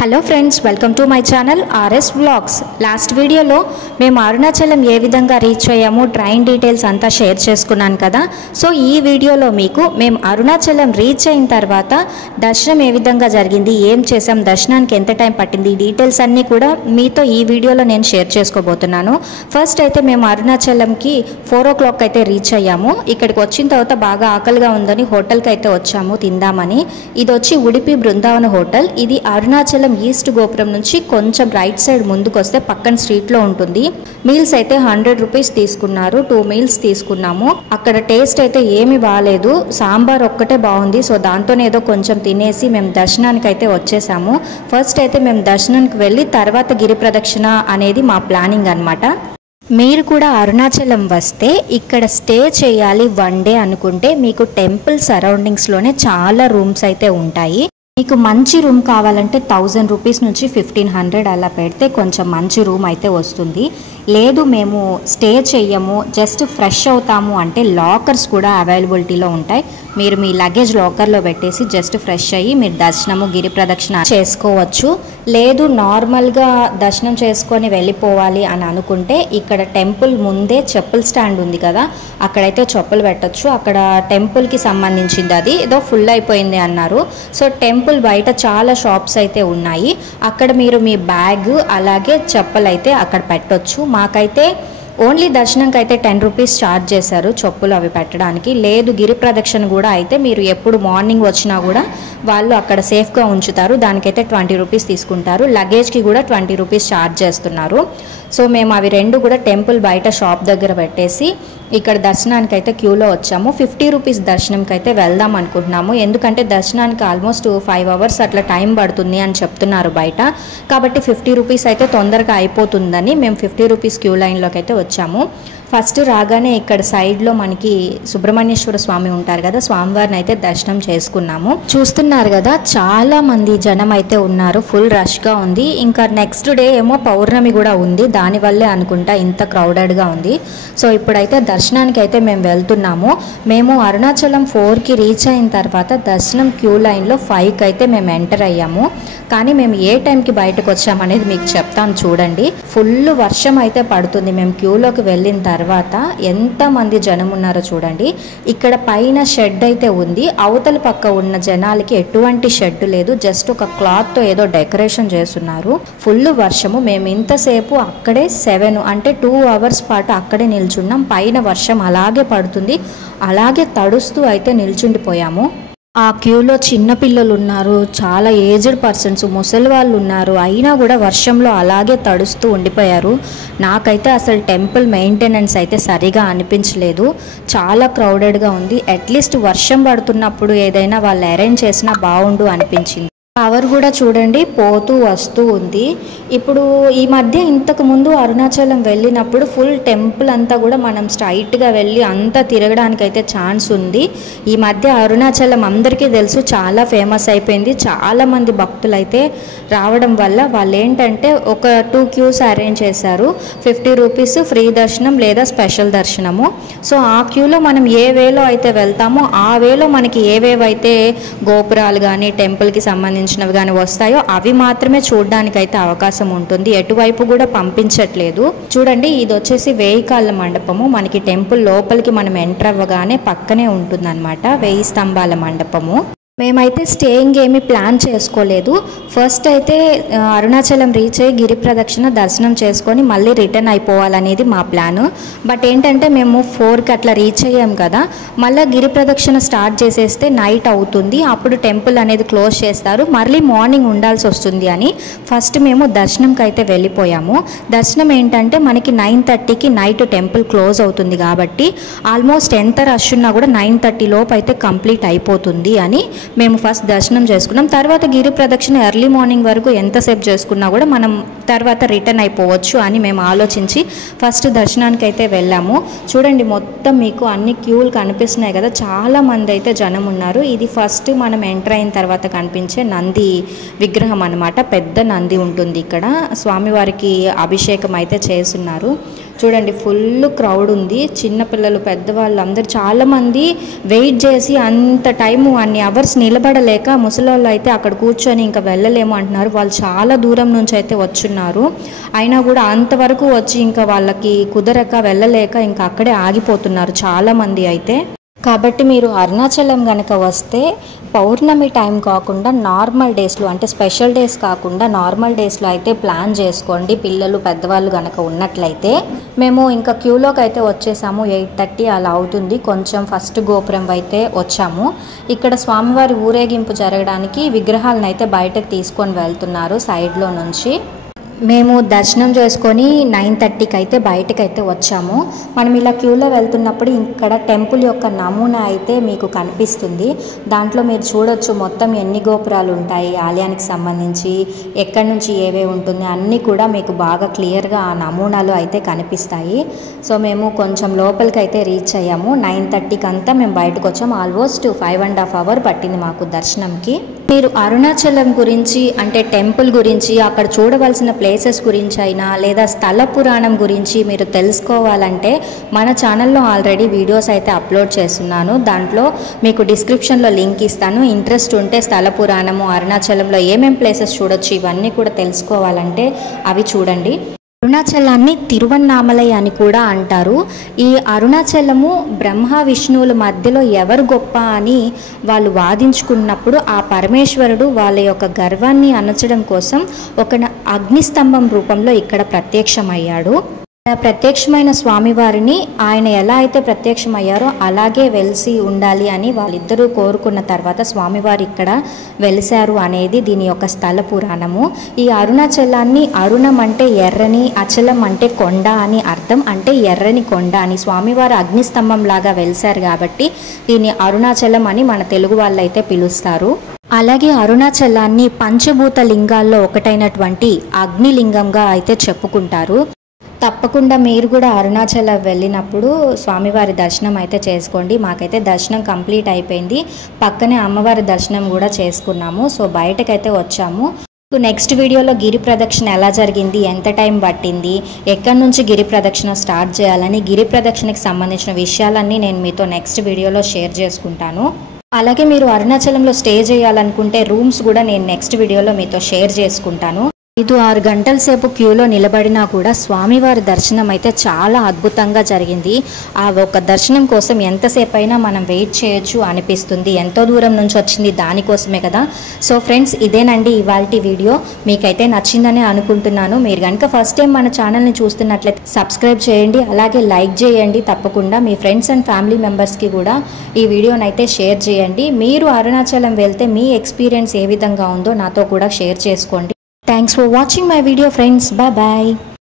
Hello friends, welcome to my channel RS vlogs. Last వీడియోలో మేము అరుణాచలం ఏ విధంగా రీచ్ అయ్యాము, ట్రైన్ డీటెయిల్స్ అంతా షేర్ చేసుకున్నాను కదా. సో ఈ వీడియోలో మీకు మేము అరుణాచలం రీచ్ అయిన తర్వాత దర్శనం ఏ విధంగా జరిగింది, ఏం చేసాం, దర్శనానికి ఎంత టైం పట్టింది, ఈ డీటెయిల్స్ అన్నీ కూడా మీతో ఈ వీడియోలో నేను షేర్ చేసుకోబోతున్నాను. ఫస్ట్ అయితే మేము అరుణాచలంకి 4 o'clock అయితే రీచ్ అయ్యాము. ఇక్కడికి వచ్చిన తర్వాత బాగా ఆకలిగా ఉందని హోటల్కి అయితే వచ్చాము తిందామని. ఇది వచ్చి ఉడిపి బృందావన హోటల్. ఇది అరుణాచలం ఈస్ట్ గోపురం నుంచి కొంచెం రైట్ సైడ్ ముందుకు వస్తే పక్కన స్ట్రీట్లో ఉంటుంది. మీల్స్ అయితే 100 రూపీస్ తీసుకున్నారు. 2 మీల్స్ తీసుకున్నాము. అక్కడ టేస్ట్ అయితే ఏమీ బాగాలేదు, సాంబార్ ఒక్కటే బాగుంది. సో దాంతోనే ఏదో కొంచెం తినేసి మేము దర్శనానికి అయితే వచ్చేసాము. ఫస్ట్ అయితే మేము దర్శనానికి వెళ్ళి తర్వాత గిరి ప్రదక్షిణ అనేది మా ప్లానింగ్ అనమాట. మీరు కూడా అరుణాచలం వస్తే ఇక్కడ స్టే చేయాలి 1 day అనుకుంటే మీకు టెంపుల్ సరౌండింగ్స్లోనే చాలా రూమ్స్ అయితే ఉంటాయి. మీకు మంచి రూమ్ కావాలంటే 1000 రూపీస్ నుంచి 1500 అలా పెడితే కొంచెం మంచి రూమ్ అయితే వస్తుంది. లేదు మేము స్టే చెయ్యము, జస్ట్ ఫ్రెష్ అవుతాము అంటే లాకర్స్ కూడా అవైలబిలిటీలో ఉంటాయి. మీరు మీ లగేజ్ లాకర్లో పెట్టేసి జస్ట్ ఫ్రెష్ అయ్యి మీరు దర్శనము గిరి ప్రదక్షిణ చేసుకోవచ్చు. లేదు నార్మల్గా దర్శనం చేసుకొని వెళ్ళిపోవాలి అని అనుకుంటే ఇక్కడ టెంపుల్ ముందే చెప్పుల స్టాండ్ ఉంది కదా, అక్కడైతే చెప్పులు పెట్టచ్చు. అక్కడ టెంపుల్కి సంబంధించింది, అది ఏదో ఫుల్ అయిపోయింది అన్నారు. సో టెంపుల్ బయట చాలా షాప్స్ అయితే ఉన్నాయి. అక్కడ మీరు మీ బ్యాగ్ అలాగే చెప్పులు అయితే అక్కడ పెట్టొచ్చు. మాకైతే ఓన్లీ దర్శనంకి అయితే 10 రూపీస్ ఛార్జ్ చేశారు చెప్పులు అవి పెట్టడానికి. లేదు గిరి ప్రదక్షిణ కూడా అయితే మీరు ఎప్పుడు మార్నింగ్ వచ్చినా కూడా వాళ్ళు అక్కడ సేఫ్గా ఉంచుతారు, దానికైతే 20 రూపీస్ తీసుకుంటారు. లగేజ్కి కూడా 20 రూపీస్ ఛార్జ్ చేస్తున్నారు. సో మేము అవి 2 కూడా టెంపుల్ బయట షాప్ దగ్గర పెట్టేసి ఇక్కడ దర్శనానికి అయితే క్యూలో వచ్చాము. 50 రూపీస్ దర్శనంకి అయితే వెళ్దాం అనుకుంటున్నాము. ఎందుకంటే దర్శనానికి ఆల్మోస్ట్ 5 hours అట్లా టైం పడుతుంది అని చెప్తున్నారు బయట. కాబట్టి 50 రూపీస్ అయితే తొందరగా అయిపోతుందని మేము 50 రూపీస్ క్యూ లైన్లోకి అయితే వచ్చాము. ఫస్ట్ రాగానే ఇక్కడ సైడ్లో మనకి సుబ్రహ్మణ్యేశ్వర స్వామి ఉంటారు కదా, స్వామివారిని అయితే దర్శనం చేసుకున్నాము. చూస్తున్నారు కదా చాలా మంది జనం అయితే ఉన్నారు, ఫుల్ రష్గా ఉంది. ఇంకా నెక్స్ట్ డే ఏమో పౌర్ణమి కూడా ఉంది, దానివల్లే అనుకుంటా ఇంత క్రౌడెడ్గా ఉంది. సో ఇప్పుడైతే దర్శనానికి అయితే మేము వెళ్తున్నాము. మేము అరుణాచలం 4కి రీచ్ అయిన తర్వాత దర్శనం క్యూ లైన్లో 5కి అయితే మేము ఎంటర్ అయ్యాము. కానీ మేము ఏ టైంకి బయటకు వచ్చామనేది మీకు చెప్తాను చూడండి. ఫుల్ వర్షం అయితే పడుతుంది. మేము క్యూలోకి వెళ్ళిన తర్వాత ఎంతమంది జనం ఉన్నారో చూడండి. ఇక్కడ పైన షెడ్ అయితే ఉంది, అవతల పక్క ఉన్న జనాలకి ఎటువంటి షెడ్ లేదు, జస్ట్ ఒక క్లాత్తో ఏదో డెకరేషన్ చేస్తున్నారు. ఫుల్ వర్షము. మేము ఇంతసేపు అక్కడే 7 అంటే 2 hours పాటు అక్కడే నిల్చున్నాం. పైన వర్షం అలాగే పడుతుంది, అలాగే తడుస్తూ అయితే నిల్చుండిపోయాము. ఆ క్యూలో చిన్నపిల్లలు ఉన్నారు, చాలా ఏజ్డ్ పర్సన్స్, ముసలి వాళ్ళు ఉన్నారు. అయినా కూడా వర్షంలో అలాగే తడుస్తూ ఉండిపోయారు. నాకైతే అసలు టెంపుల్ మెయింటెనెన్స్ అయితే సరిగా అనిపించలేదు, చాలా క్రౌడెడ్గా ఉంది. అట్లీస్ట్ వర్షం పడుతున్నప్పుడు ఏదైనా వాళ్ళు అరేంజ్ చేసినా బాగుండు అనిపించింది. పవర్ కూడా చూడండి పోతూ వస్తూ ఉంది. ఇప్పుడు ఈ మధ్య ఇంతకు ముందు అరుణాచలం వెళ్ళినప్పుడు ఫుల్ టెంపుల్ అంతా కూడా మనం స్ట్రైట్గా వెళ్ళి అంతా తిరగడానికి అయితే ఛాన్స్ ఉంది. ఈ మధ్య అరుణాచలం అందరికీ తెలుసు చాలా ఫేమస్ అయిపోయింది. చాలామంది భక్తులు అయితే రావడం వల్ల వాళ్ళు ఏంటంటే ఒక 2 queues అరేంజ్ చేశారు. 50 రూపీస్ ఫ్రీ దర్శనం లేదా స్పెషల్ దర్శనము. సో ఆ క్యూలో మనం ఏ వేలో అయితే వెళ్తామో ఆ వేలో మనకి ఏవేవైతే గోపురాలు కానీ టెంపుల్కి సంబంధించి కానీ వస్తాయో అవి మాత్రమే చూడడానికి అయితే అవకాశం ఉంటుంది. ఎటువైపు కూడా పంపించట్లేదు. చూడండి ఇది వచ్చేసి 1000 కాళ్ళ మండపము. మనకి టెంపుల్ లోపలికి మనం ఎంటర్ అవ్వగానే పక్కనే ఉంటుందన్నమాట 1000 స్తంభాల మండపము. మేమైతే స్టేయింగ్ ఏమీ ప్లాన్ చేసుకోలేదు. ఫస్ట్ అయితే అరుణాచలం రీచ్ అయ్యి గిరి ప్రదక్షిణ దర్శనం చేసుకొని మళ్ళీ రిటర్న్ అయిపోవాలనేది మా ప్లాను. బట్ ఏంటంటే మేము 4కి అట్లా రీచ్ అయ్యాం కదా, మళ్ళీ గిరి ప్రదక్షిణ స్టార్ట్ చేసేస్తే నైట్ అవుతుంది, అప్పుడు టెంపుల్ అనేది క్లోజ్ చేస్తారు, మళ్ళీ మార్నింగ్ ఉండాల్సి వస్తుంది అని ఫస్ట్ మేము దర్శనంకి అయితే వెళ్ళిపోయాము. దర్శనం ఏంటంటే మనకి 9:30కి నైట్ టెంపుల్ క్లోజ్ అవుతుంది కాబట్టి ఆల్మోస్ట్ ఎంత రష్ ఉన్నా కూడా 9:30 లోపు అయితే కంప్లీట్ అయిపోతుంది అని మేము ఫస్ట్ దర్శనం చేసుకున్నాం. తర్వాత గిరి ప్రదక్షిణ ఎర్లీ మార్నింగ్ వరకు ఎంతసేపు చేసుకున్నా కూడా మనం తర్వాత రిటర్న్ అయిపోవచ్చు అని మేము ఆలోచించి ఫస్ట్ దర్శనానికి అయితే వెళ్ళాము. చూడండి మొత్తం మీకు అన్ని క్యూలు కనిపిస్తున్నాయి కదా, చాలా మంది అయితే జనం ఉన్నారు. ఇది ఫస్ట్ మనం ఎంటర్ అయిన తర్వాత కనిపించే నంది విగ్రహం అన్నమాట. పెద్ద నంది ఉంటుంది ఇక్కడ, స్వామివారికి అభిషేకం అయితే చేస్తున్నారు. చూడండి ఫుల్ క్రౌడ్ ఉంది. చిన్నపిల్లలు, పెద్దవాళ్ళు అందరు చాలామంది వెయిట్ చేసి అంత టైము 1 hours నిలబడలేక ముసలోళ్ళు అయితే అక్కడ కూర్చొని ఇంకా వెళ్ళలేము అంటున్నారు. వాళ్ళు చాలా దూరం నుంచి అయితే వచ్చున్నారు. అయినా కూడా అంతవరకు వచ్చి ఇంకా వాళ్ళకి కుదరక వెళ్ళలేక ఇంకా అక్కడే ఆగిపోతున్నారు చాలామంది అయితే. కాబట్టి మీరు అరుణాచలం కనుక వస్తే పౌర్ణమి టైం కాకుండా నార్మల్ డేస్లో, అంటే స్పెషల్ డేస్ కాకుండా నార్మల్ డేస్లో అయితే ప్లాన్ చేసుకోండి. పిల్లలు పెద్దవాళ్ళు కనుక ఉన్నట్లయితే. మేము ఇంకా క్యూలోకి అయితే వచ్చేసాము. 8:30 అలా అవుతుంది. కొంచెం ఫస్ట్ గోపురం అయితే వచ్చాము. ఇక్కడ స్వామివారి ఊరేగింపు జరగడానికి విగ్రహాలను అయితే బయటకు తీసుకొని వెళ్తున్నారు సైడ్లో నుంచి. మేము దర్శనం చేసుకొని 9:30కి అయితే బయటకైతే వచ్చాము. మనం ఇలా క్యూలో వెళ్తున్నప్పుడు ఇక్కడ టెంపుల్ యొక్క నమూనా అయితే మీకు కనిపిస్తుంది. దాంట్లో మీరు చూడొచ్చు మొత్తం ఎన్ని గోపురాలు ఉంటాయి, ఆలయానికి సంబంధించి ఎక్కడి నుంచి ఏవే ఉంటుంది అన్నీ కూడా మీకు బాగా క్లియర్గా ఆ నమూనాలు అయితే కనిపిస్తాయి. సో మేము కొంచెం లోపలికి అయితే రీచ్ అయ్యాము. 9:30కి అంతా మేము బయటకు వచ్చాము. ఆల్మోస్ట్ 5.5 hours పట్టింది మాకు దర్శనంకి. మీరు అరుణాచలం గురించి, అంటే టెంపుల్ గురించి, అక్కడ చూడవలసిన ప్లేసెస్ గురించి అయినా లేదా స్థల పురాణం గురించి మీరు తెలుసుకోవాలంటే మన ఛానల్లో ఆల్రెడీ వీడియోస్ అయితే అప్లోడ్ చేస్తున్నాను. దాంట్లో మీకు డిస్క్రిప్షన్లో లింక్ ఇస్తాను. ఇంట్రెస్ట్ ఉంటే స్థల పురాణము, అరుణాచలంలో ఏమేం ప్లేసెస్ చూడొచ్చు ఇవన్నీ కూడా తెలుసుకోవాలంటే అవి చూడండి. అరుణాచలాన్ని తిరువన్నామలై అని కూడా అంటారు. ఈ అరుణాచలము బ్రహ్మ విష్ణువుల మధ్యలో ఎవరు గొప్ప అని వాళ్ళు వాదించుకున్నప్పుడు ఆ పరమేశ్వరుడు వాళ్ళ యొక్క గర్వాన్ని అణచడం కోసం ఒక అగ్నిస్తంభం రూపంలో ఇక్కడ ప్రత్యక్షమయ్యాడు. ప్రత్యక్షమైన స్వామివారిని ఆయన ఎలా అయితే ప్రత్యక్షమయ్యారో అలాగే వెలిసి ఉండాలి అని వాళ్ళిద్దరూ కోరుకున్న తర్వాత స్వామివారు ఇక్కడ వెలిశారు అనేది దీని యొక్క స్థల పురాణము. ఈ అరుణాచలాన్ని అరుణం అంటే ఎర్రని, అచలం అంటే కొండ అని అర్థం. అంటే ఎర్రని కొండ అని. స్వామివారు అగ్నిస్తంభం లాగా వెలిశారు కాబట్టి దీన్ని అరుణాచలం అని మన తెలుగు వాళ్ళు అయితే పిలుస్తారు. అలాగే అరుణాచలాన్ని పంచభూత లింగాల్లో ఒకటైనటువంటి అగ్నిలింగంగా అయితే చెప్పుకుంటారు. తప్పకుండా మీరు కూడా అరుణాచలం వెళ్ళినప్పుడు స్వామివారి దర్శనం అయితే చేసుకోండి. మాకైతే దర్శనం కంప్లీట్ అయిపోయింది. పక్కనే అమ్మవారి దర్శనం కూడా చేసుకున్నాము. సో బయటకైతే వచ్చాము. నెక్స్ట్ వీడియోలో గిరి ప్రదక్షిణ ఎలా జరిగింది, ఎంత టైం పట్టింది, ఎక్కడి నుంచి గిరి ప్రదక్షిణ స్టార్ట్ చేయాలని, గిరి ప్రదక్షిణకి సంబంధించిన విషయాలన్నీ నేను మీతో నెక్స్ట్ వీడియోలో షేర్ చేసుకుంటాను. అలాగే మీరు అరుణాచలంలో స్టే చేయాలనుకుంటే రూమ్స్ కూడా నేను నెక్స్ట్ వీడియోలో మీతో షేర్ చేసుకుంటాను. 5-6 గంటల సేపు క్యూలో నిలబడినా కూడా స్వామివారి దర్శనం అయితే చాలా అద్భుతంగా జరిగింది. ఆ ఒక దర్శనం కోసం ఎంతసేపు అయినా మనం వెయిట్ చేయొచ్చు అనిపిస్తుంది. ఎంతో దూరం నుంచి వచ్చింది దానికోసమే కదా. సో ఫ్రెండ్స్, ఇదేనండి ఇవాల్టి వీడియో. మీకైతే నచ్చిందని అనుకుంటున్నాను. మీరు కనుక ఫస్ట్ టైం మన ఛానల్ని చూస్తున్నట్లయితే సబ్స్క్రైబ్ చేయండి, అలాగే లైక్ చేయండి. తప్పకుండా మీ ఫ్రెండ్స్ అండ్ ఫ్యామిలీ మెంబర్స్కి కూడా ఈ వీడియోని అయితే షేర్ చేయండి. మీరు అరుణాచలం వెళ్తే మీ ఎక్స్పీరియన్స్ ఏ విధంగా ఉందో నాతో కూడా షేర్ చేసుకోండి. Thanks for watching my video friends. Bye bye.